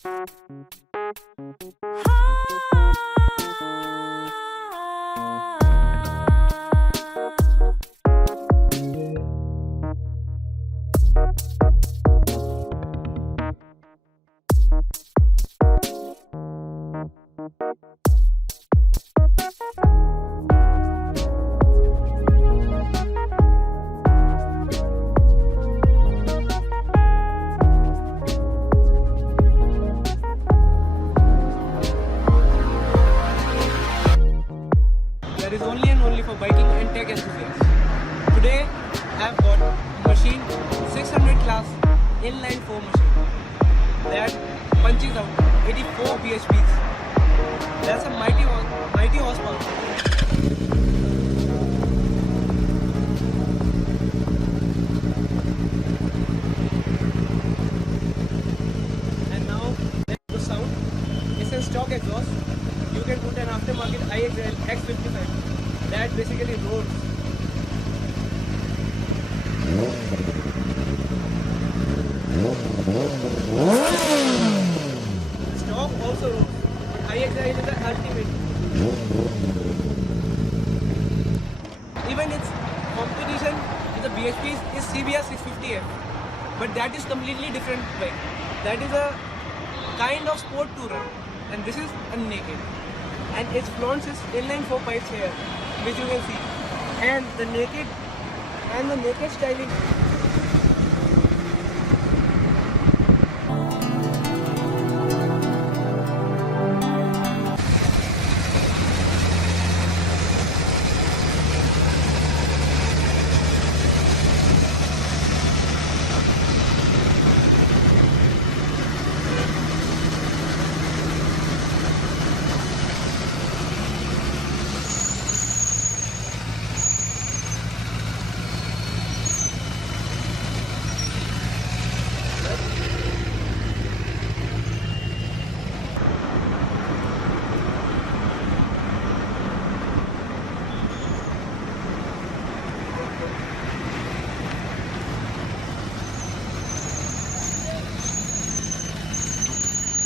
That is only and only for biking and tech enthusiasts. Today I have got a machine 600 class inline-4 machine that punches out 84 bhps. That's a mighty horsepower. And now the sound. It's a stock exhaust. You can put an aftermarket IXL X55 that basically roars. Stock also roars. IXL is the ultimate. Even its competition with the BHPs is CBR 650F, but that is completely different bike. That is a kind of sport tourer, and this is a naked. And it flaunts its inline-4 pipes here, which you can see, and the naked styling.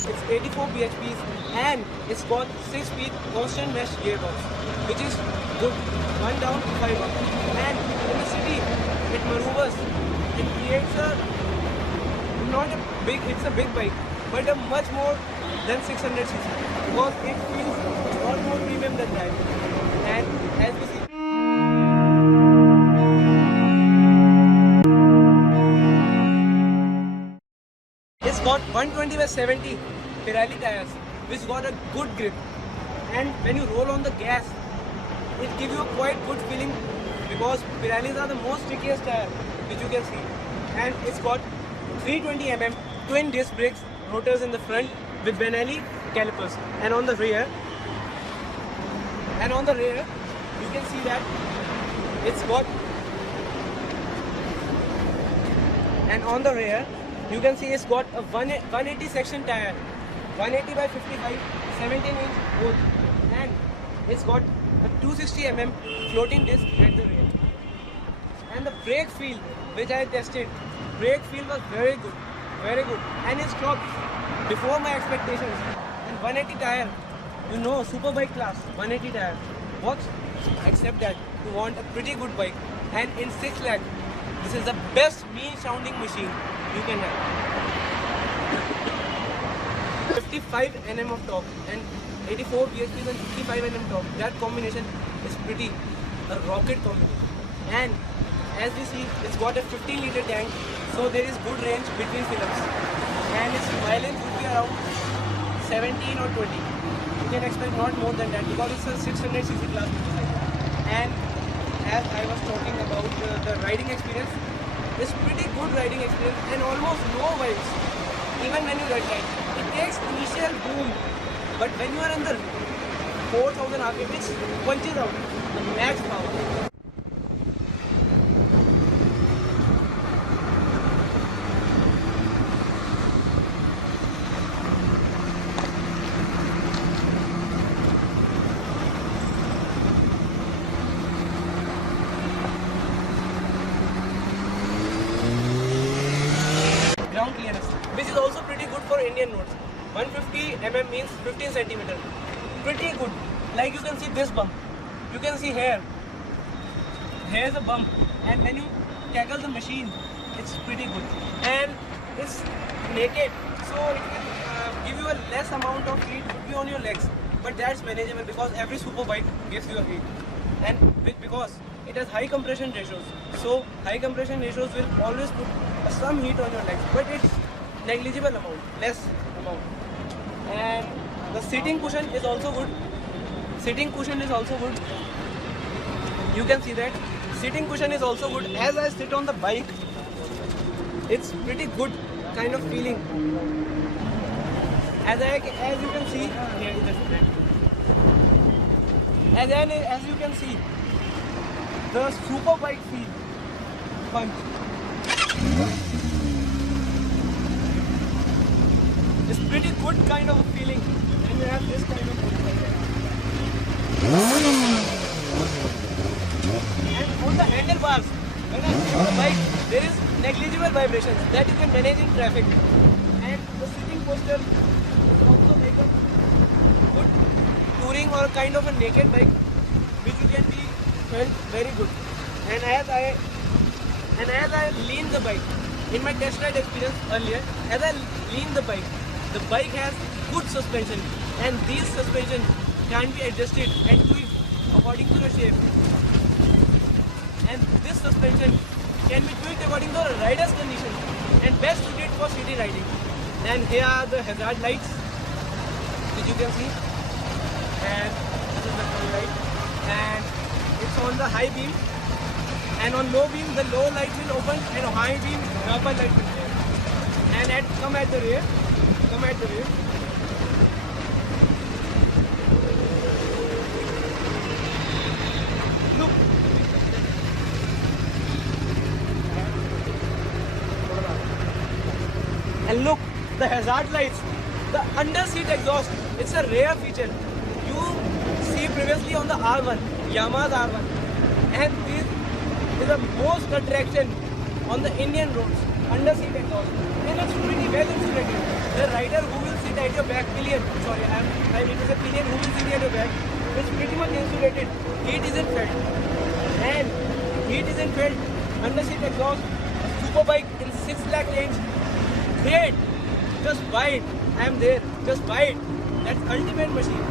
It's 84 bhps and it's got 6-speed constant mesh gearbox, which is good. 1 down, 5 up. And in the city, it maneuvers. It creates it's a big bike, but a much more than 600cc because it feels a lot more premium than that. And as we see, it's got 120/70 Pirelli tires, which got a good grip, and when you roll on the gas, it gives you a quite good feeling because Pirellis are the most stickiest tire, which you can see. And it's got 320mm twin disc brakes, rotors in the front with Benelli calipers, and on the rear, you can see that it's got. And on the rear, you can see it's got a 180 section tire, 180/55, 17-inch both, and it's got a 260mm floating disc at the rear. And the brake feel, which I tested, brake feel was very good, and it stopped before my expectations. And 180 tire, you know, Superbike class 180 tire works, except that you want a pretty good bike, and in 6 lakh, this is the best mean sounding machine you can have. 55 Nm of torque and 84 bhps and 55 Nm torque. That combination is pretty a rocket combination. And as we see, it's got a 15-liter tank, so there is good range between fill-ups. And its mileage would be around 17 or 20. You can expect not more than that because it's a 600cc class motorcycle. And as I was talking about the riding experience, it's pretty good riding experience and almost no vibes. Even when you ride light, it takes initial boom, but when you are in the 4000 RPM, which punches out the max power. Ground clearance, which is also pretty good for Indian roads. 150 mm means 15 centimeter. Pretty good. Like you can see this bump. You can see here. Here's a bump. And when you tackle the machine, it's pretty good. And it's naked, so it will give you a less amount of heat on your legs. But that's manageable because every Superbike gives you a heat. And because it has high compression ratios, so high compression ratios will always put some heat on your legs, but it's negligible amount, less amount. And the seating cushion is also good. Sitting cushion is also good. You can see that sitting cushion is also good. As I sit on the bike, it's pretty good kind of feeling. As you can see, as you can see, the Superbike feel punch. It's pretty good kind of a feeling, and you have this kind of and on the handlebars, when I sit on the bike, there is negligible vibrations that you can manage in traffic. And the sitting posture is also like a good touring or kind of a naked bike, which you can be felt very good. And as I lean the bike, in my test ride experience earlier, as I lean the bike has good suspension, and these suspension can be adjusted and tweaked according to the shape. And this suspension can be tweaked according to the rider's condition and best suited for city riding. And here are the hazard lights, which you can see. And this is the front light. And it's on the high beam. And on low beam, the low light will open, and on high beam, the upper light will open. And come at the rear. Look. And look, the hazard lights, the under seat exhaust, it's a rare feature. You see previously on the R1, Yamaha's R1, and this is the most attraction on the Indian roads, under seat exhaust. And it's pretty well insulated. The rider who will sit at your back pillion, I mean to say pillion who will sit at your back, is pretty much insulated. Heat isn't felt. And heat isn't felt. Under seat exhaust, Superbike in 6 lakh range. Great! Just buy it. I am there. Just buy it. That's ultimate machine.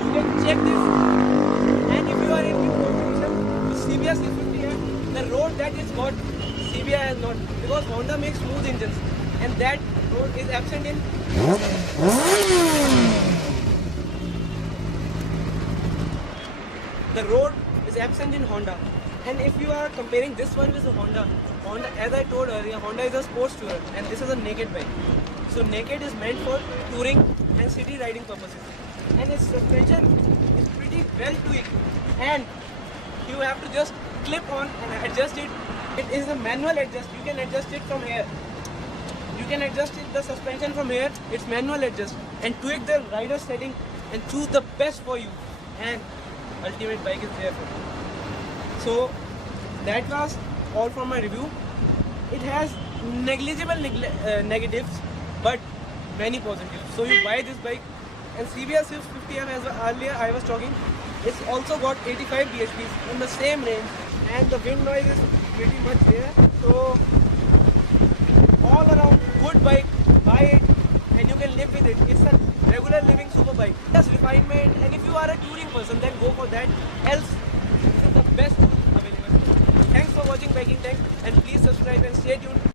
You can check this. And if you are in good condition, the CBR 650, the road that is got, CBR has not. Because Honda makes smooth engines. And that road is absent in. The road is absent in Honda. And if you are comparing this one with the Honda, as I told earlier, Honda is a sports tourer and this is a naked bike. So naked is meant for touring and city riding purposes. And its suspension is pretty well tweaked. And you have to just clip on and adjust it. It is a manual adjust. You can adjust it from here. You can adjust the suspension from here. It's manual adjust. And tweak the rider setting and choose the best for you. And ultimate bike is there for you. So that was all from my review. It has negligible negatives, but many positives. So you buy this bike, and CBR 650, as earlier I was talking, it's also got 85 bhps in the same range, and the wind noise is pretty much there. So all around good bike, buy it, and you can live with it. It's a regular living super bike. Just refinement, and if you are a touring person, then go for that. Else, this is the best tool available. Thanks for watching BikingTech, and please subscribe and stay tuned.